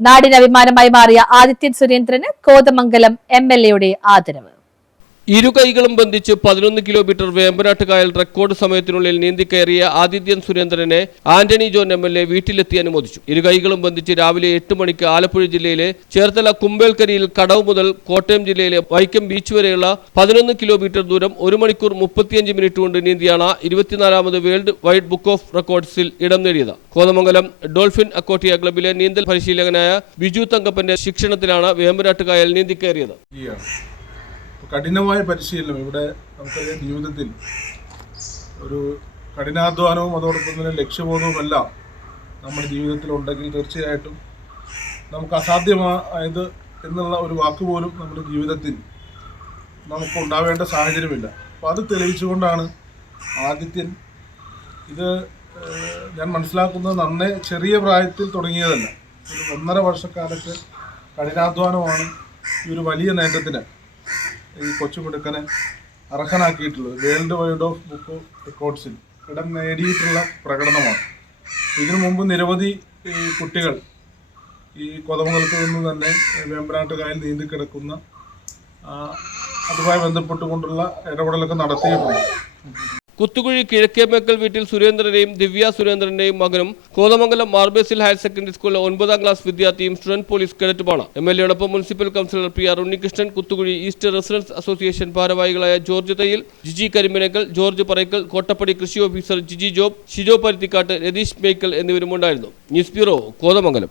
നാടിന് അഭിമാനമായി മാറിയ ആദിത്യൻ സുരേന്ദ്രന് കോതമംഗലം എം എൽ എയുടെ ആദരവ്. ഇരു കൈകളും ബന്ധിച്ച് പതിനൊന്ന് കിലോമീറ്റർ വേമ്പനാട്ട് കായൽ റെക്കോർഡ് സമയത്തിനുള്ളിൽ നീന്തിക്കയറിയ ആദിത്യൻ സുരേന്ദ്രനെ Antony John M L A വീട്ടിലെത്തി അനുമോദിച്ചു. ഇരു കൈകളും ബന്ധിച്ച് രാവിലെ എട്ട് മണിക്ക് ആലപ്പുഴ ജില്ലയിലെ ചേർത്തല കുമ്പേൽക്കരിയിൽ കടവ് മുതൽ കോട്ടയം ജില്ലയിലെ വൈക്കം ബീച്ച് വരെയുള്ള പതിനൊന്ന് കിലോമീറ്റർ ദൂരം ഒരു മണിക്കൂർ മുപ്പത്തിയഞ്ച് മിനിറ്റ് കൊണ്ട് നീന്തിയാണ് ഇരുപത്തിനാലാമത് വേൾഡ് വൈഡ് ബുക്ക് ഓഫ് റെക്കോർഡ്സിൽ ഇടം നേടിയത്. കോതമംഗലം ഡോൾഫിൻ അക്കോട്ടിയ ക്ലബിലെ നീന്തൽ പരിശീലകനായ ബിജു തങ്കപ്പന്റെ ശിക്ഷണത്തിലാണ് കായൽ നീന്തിക്കയറിയത് കഠിനമായ പരിശീലനം ഇവിടെ നമുക്കറിയാം ജീവിതത്തിൽ. ഒരു കഠിനാധ്വാനവും അതോടൊപ്പം തന്നെ ലക്ഷ്യബോധവുമെല്ലാം നമ്മുടെ ജീവിതത്തിൽ ഉണ്ടെങ്കിൽ തീർച്ചയായിട്ടും നമുക്ക് അസാധ്യമായത് എന്നുള്ള ഒരു വാക്ക് പോലും നമ്മുടെ ജീവിതത്തിൽ നമുക്ക് ഉണ്ടാവേണ്ട സാഹചര്യമില്ല. അപ്പോൾ അത് തെളിയിച്ചുകൊണ്ടാണ് ആദിത്യൻ ഇത് ഞാൻ മനസ്സിലാക്കുന്നത് നന്നേ ചെറിയ പ്രായത്തിൽ തുടങ്ങിയതല്ല. ഒരു ഒന്നര വർഷക്കാലത്ത് കഠിനാധ്വാനമാണ് ഈ ഒരു വലിയ നേട്ടത്തിന് ഈ കൊച്ചുമിടുക്കനെ അർഹനാക്കിയിട്ടുള്ളത്. വേൾഡ് വൈഡ് ഓഫ് ബുക്ക് റെക്കോർഡ്സിൽ ഇടം നേടിയിട്ടുള്ള പ്രകടനമാണ്. ഇതിനു മുമ്പ് നിരവധി കുട്ടികൾ ഈ കൊതമംഗലത്ത് നിന്ന് തന്നെ വേമ്പനാട്ട് കായൽ നീന്തി കിടക്കുന്ന അതുമായി ബന്ധപ്പെട്ടുകൊണ്ടുള്ള ഇടപെടലൊക്കെ നടത്തിയിട്ടുണ്ട്. കുത്തുകുഴി കിഴക്കേമേക്കൽ വീട്ടിൽ സുരേന്ദ്രനെയും ദിവ്യ സുരേന്ദ്രന്റെയും മകനും കോതമംഗലം മാർബേസിൽ ഹയർ സെക്കൻഡറി സ്കൂളിലെ ഒൻപതാം ക്ലാസ് വിദ്യാർത്ഥിയും സ്റ്റുഡന്റ് പോലീസ് കേഡറ്റുമാണ്. M L എയോടൊപ്പം municipal councillor P R Unnikrishnan Kuthukuzhi east residence association ഭാരവാഹികളായ ജോർജ് തയ്യിൽ ജിജി കരിമ്പനക്കൽ ജോർജ് പറയ്ക്കൽ കോട്ടപ്പടി കൃഷി ഓഫീസർ ജിജി ജോബ് ഷിജോ പരുത്തിക്കാട്ട് രതീഷ് മേക്കൽ എന്നിവരും ഉണ്ടായിരുന്നു ന്യൂസ് ബ്യൂറോ കോതമംഗലം.